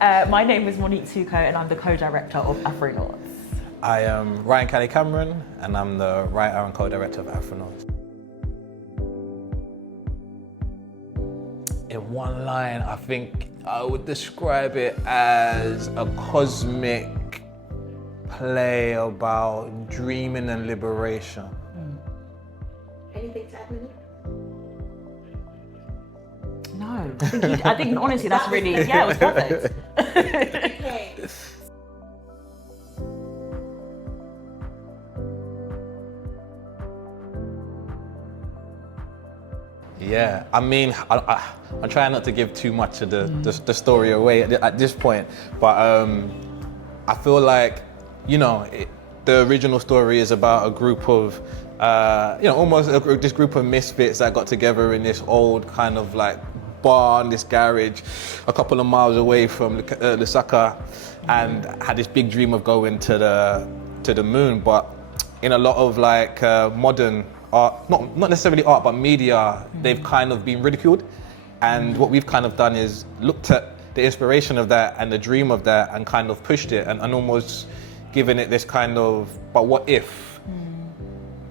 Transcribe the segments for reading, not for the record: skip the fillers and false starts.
My name is Monique Touko and I'm the co-director of Afronauts. I am Ryan Calais Cameron and I'm the writer and co-director of Afronauts. In one line, I think I would describe it as a cosmic play about dreaming and liberation. Anything to add, Monique? No, I think honestly that's really, yeah, it was perfect. Okay. Yeah, I mean, I'm trying not to give too much of the story away at this point, but I feel like, the original story is about a group of, almost this group of misfits that got together in this old kind of like bar in this garage a couple of miles away from Lusaka, and had this big dream of going to the moon. But in a lot of like modern art, not necessarily art, but media, they've kind of been ridiculed. And what we've kind of done is looked at the inspiration of that and the dream of that and kind of pushed it and almost given it this kind of, but what if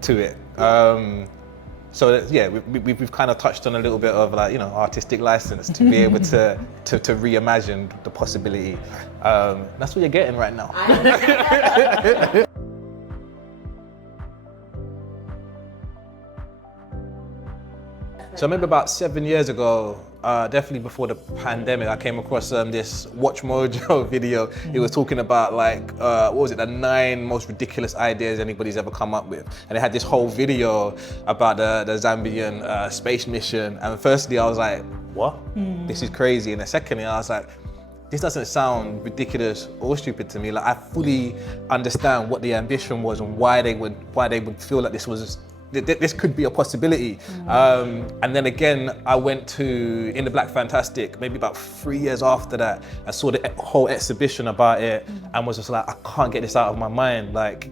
to it. So that, yeah, we've kind of touched on a little bit of like, artistic license to be able to reimagine the possibility. That's what you're getting right now. So maybe about 7 years ago, definitely before the pandemic, I came across this Watch Mojo video. It was talking about like, what was it, the 9 most ridiculous ideas anybody's ever come up with. And it had this whole video about the Zambian space mission. And firstly, I was like, what? This is crazy. And then secondly, I was like, this doesn't sound ridiculous or stupid to me. Like I fully understand what the ambition was and why they would feel like this could be a possibility. And then again, I went to, in the Black Fantastic, maybe about 3 years after that, I saw the whole exhibition about it and was just like, I can't get this out of my mind. Like,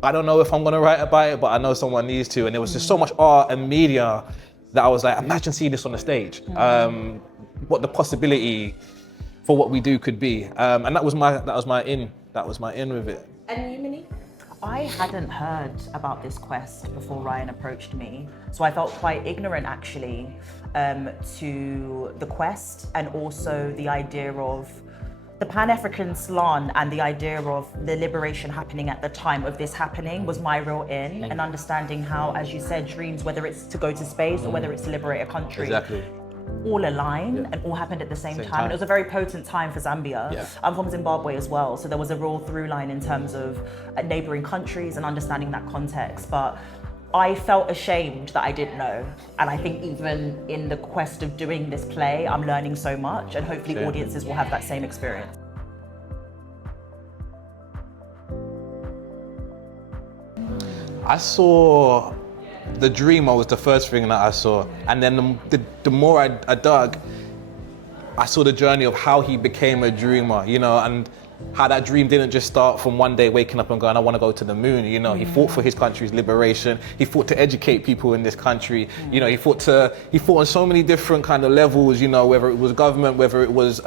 I don't know if I'm gonna write about it, but I know someone needs to. And there was just so much art and media that I was like, imagine seeing this on the stage. What the possibility for what we do could be. And that was my in with it. And you, Monique? I hadn't heard about this quest before Ryan approached me, so I felt quite ignorant actually to the quest and also the idea of the Pan-African slant and the idea of the liberation happening at the time of this happening was my real in, and understanding how, as you said, dreams, whether it's to go to space or whether it's to liberate a country, Exactly. all aligned and all happened at the same time. And it was a very potent time for Zambia. Yeah. I'm from Zimbabwe as well, so there was a real through line in terms of neighboring countries and understanding that context. But I felt ashamed that I didn't know. And I think even in the quest of doing this play, I'm learning so much, and hopefully audiences will have that same experience. I saw the dreamer was the first thing that I saw, and then the more I dug, I saw the journey of how he became a dreamer, and how that dream didn't just start from one day waking up and going, I want to go to the moon. He fought for his country's liberation. He fought to educate people in this country. He fought on so many different kind of levels. Whether it was government, whether it was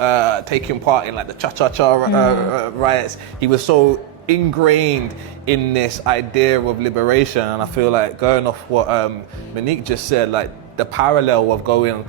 taking part in like the cha-cha-cha riots. He was so ingrained in this idea of liberation, and I feel like going off what Monique just said, like the parallel of going,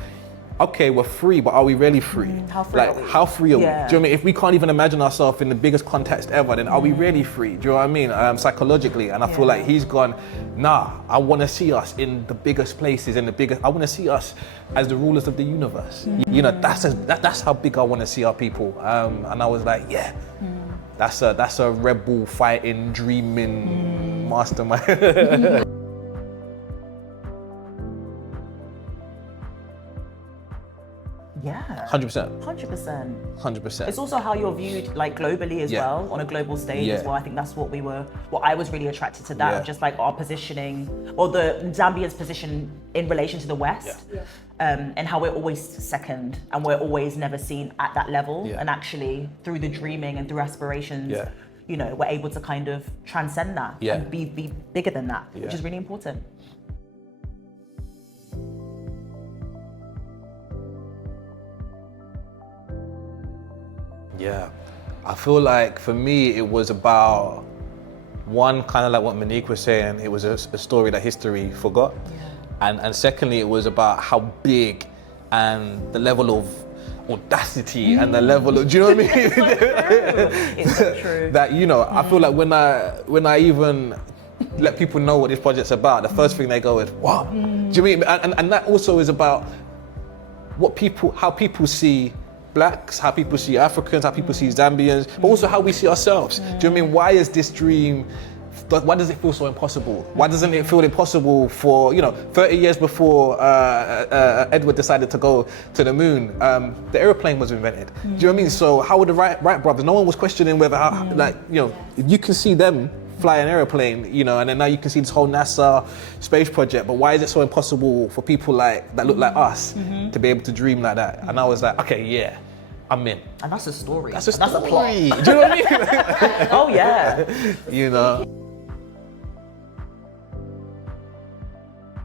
okay, we're free, but are we really free? How free are we? How free are we? Do Yeah. you know what I mean? If we can't even imagine ourselves in the biggest context ever, then are we really free? Do you know what I mean? Psychologically, and I feel like he's gone, nah, I want to see us in the biggest places, I want to see us as the rulers of the universe. That's how big I want to see our people. And I was like, yeah. That's a rebel fighting, dreaming mastermind. Yeah. 100%. 100%. 100%. It's also how you're viewed like globally as well, on a global stage as well. I think that's what I was really attracted to that, of just like our positioning, or the Zambia's position in relation to the West, and how we're always second and we're always never seen at that level. And actually through the dreaming and through aspirations, we're able to kind of transcend that and be bigger than that, which is really important. Yeah, I feel like for me it was about one, kind of like what Monique was saying, it was a story that history forgot. And secondly, it was about how big and the level of audacity and the level of, do you know what I mean? It's so true. That, you know, I feel like when I even let people know what this project's about, the first thing they go is, what? Do you know what I mean? And that also is about how people see Blacks, how people see Africans, how people see Zambians, but also how we see ourselves. Do you know what I mean? Why is this dream, why does it feel so impossible? Why doesn't it feel impossible for, 30 years before Edward decided to go to the moon, the airplane was invented. Do you know what I mean? So how were the Wright brothers, no one was questioning whether, if you can see them fly an airplane, and then now you can see this whole NASA space project, but why is it so impossible for people that look like us to be able to dream like that? And I was like, okay, yeah, I'm in. And that's a story. That's a That's a plot. story. Do you know what I mean? Oh yeah.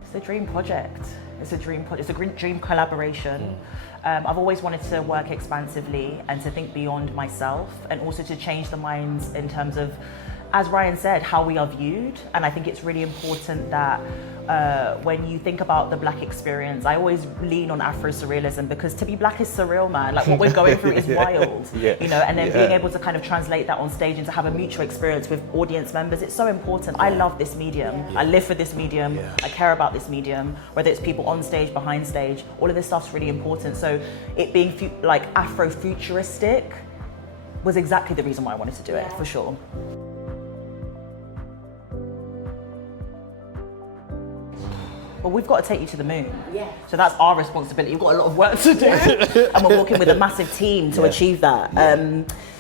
It's a dream project. It's a dream dream collaboration. I've always wanted to work expansively and to think beyond myself, and also to change the minds in terms of, as Ryan said, how we are viewed. And I think it's really important that when you think about the Black experience, I always lean on Afro-surrealism, because to be Black is surreal, man. Like what we're going through is wild, and then being able to kind of translate that on stage and to have a mutual experience with audience members, it's so important. I love this medium. I live for this medium. I care about this medium, whether it's people on stage, behind stage, all of this stuff's really important. So it being like Afro-futuristic was exactly the reason why I wanted to do it, for sure. But we've got to take you to the moon. Yeah. So that's our responsibility. We've got a lot of work to do. And we're working with a massive team to achieve that.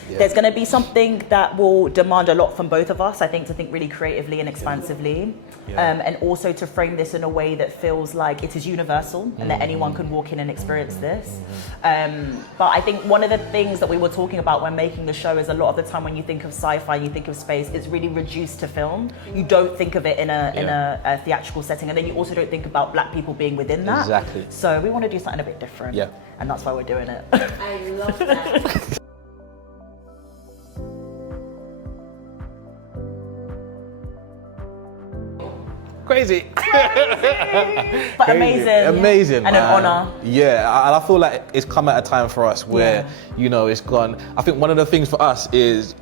There's going to be something that will demand a lot from both of us, I think, to think really creatively and expansively. And also to frame this in a way that feels like it is universal and that anyone can walk in and experience this. But I think one of the things that we were talking about when making the show is a lot of the time when you think of sci-fi, you think of space, it's really reduced to film. You don't think of it in a theatrical setting, and then you also don't think about Black people being within that. Exactly. So we want to do something a bit different. Yeah. And that's why we're doing it. I love that. Crazy. But amazing and an honor. Yeah, and I feel like it's come at a time for us where it's gone. I think one of the things for us is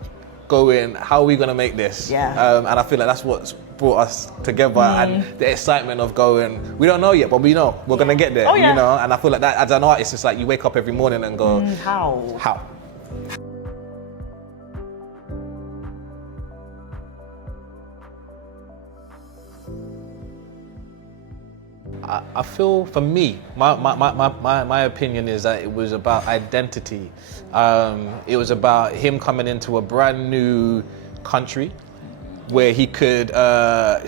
going, how are we going to make this? And I feel like that's what's brought us together, and the excitement of going, we don't know yet, but we know we're going to get there. And I feel like that as an artist, it's like you wake up every morning and go, how? I feel, for me, my opinion is that it was about identity. It was about him coming into a brand new country where he could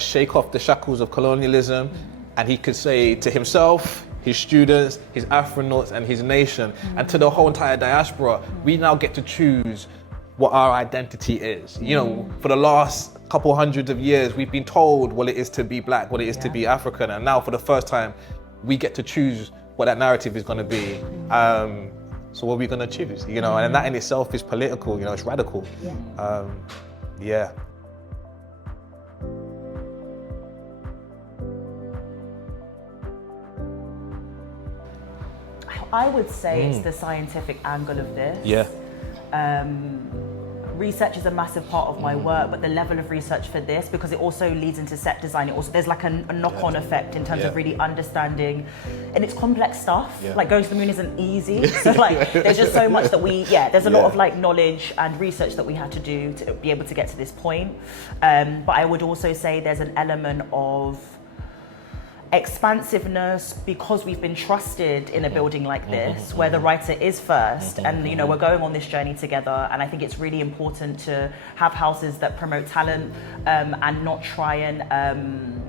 shake off the shackles of colonialism, and he could say to himself, his students, his Afronauts, and his nation, and to the whole entire diaspora, we now get to choose what our identity is. For the last couple hundreds of years, we've been told what it is to be Black, what it is to be African, and now for the first time, we get to choose what that narrative is going to be. So what are we going to choose? And that in itself is political. It's radical. I would say it's the scientific angle of this. Research is a massive part of my work, but the level of research for this, because it also leads into set design, there's like a knock-on effect in terms of really understanding, and it's complex stuff. Like going to the moon isn't easy. So there's just so much that there's a lot of knowledge and research that we had to do to be able to get to this point. But I would also say there's an element of expansiveness, because we've been trusted in a building like this where the writer is first, and we're going on this journey together, and I think it's really important to have houses that promote talent and not try and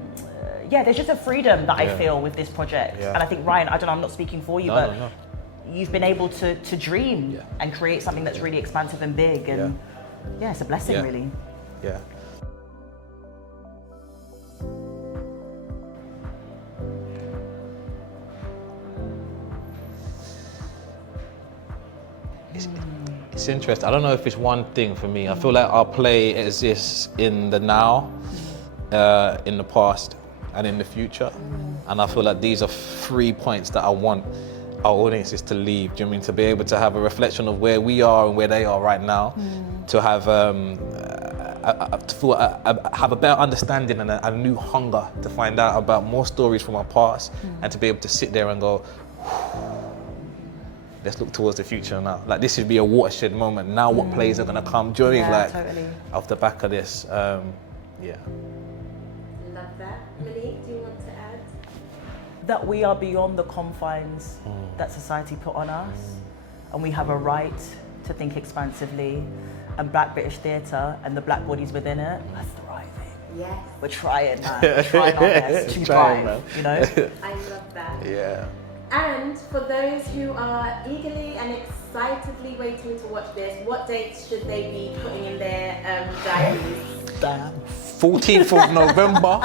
there's just a freedom that I feel with this project. And I think, Ryan, I don't know, I'm not speaking for you, but you've been able to dream and create something that's really expansive and big, and it's a blessing, really. It's interesting. I don't know if it's one thing for me. I feel like our play exists in the now, in the past, and in the future. And I feel like these are 3 points that I want our audiences to leave. Do you know what I mean? To be able to have a reflection of where we are and where they are right now, to have have a better understanding and a new hunger to find out about more stories from our past, and to be able to sit there and go, let's look towards the future now. Like, this should be a watershed moment. Now what plays are gonna come? Do you know what I mean? Like, totally. off the back of this, yeah. Love that. Monique, do you want to add? That we are beyond the confines that society put on us, and we have a right to think expansively, and Black British theatre and the Black bodies within it, that's the right thing. Yes. We're trying, man. We're trying our best to thrive, you know? I love that. Yeah. And for those who are eagerly and excitedly waiting to watch this, what dates should they be putting in their diaries? Damn. 14th of November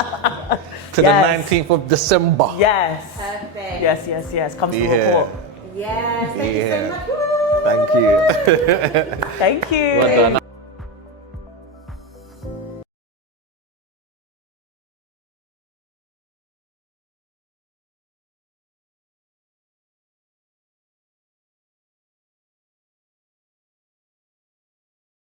to the 19th of December. Yes. Perfect. Yes. Come to the report. Yes. Thank you so much. Woo! Thank you. Thank you. Well done.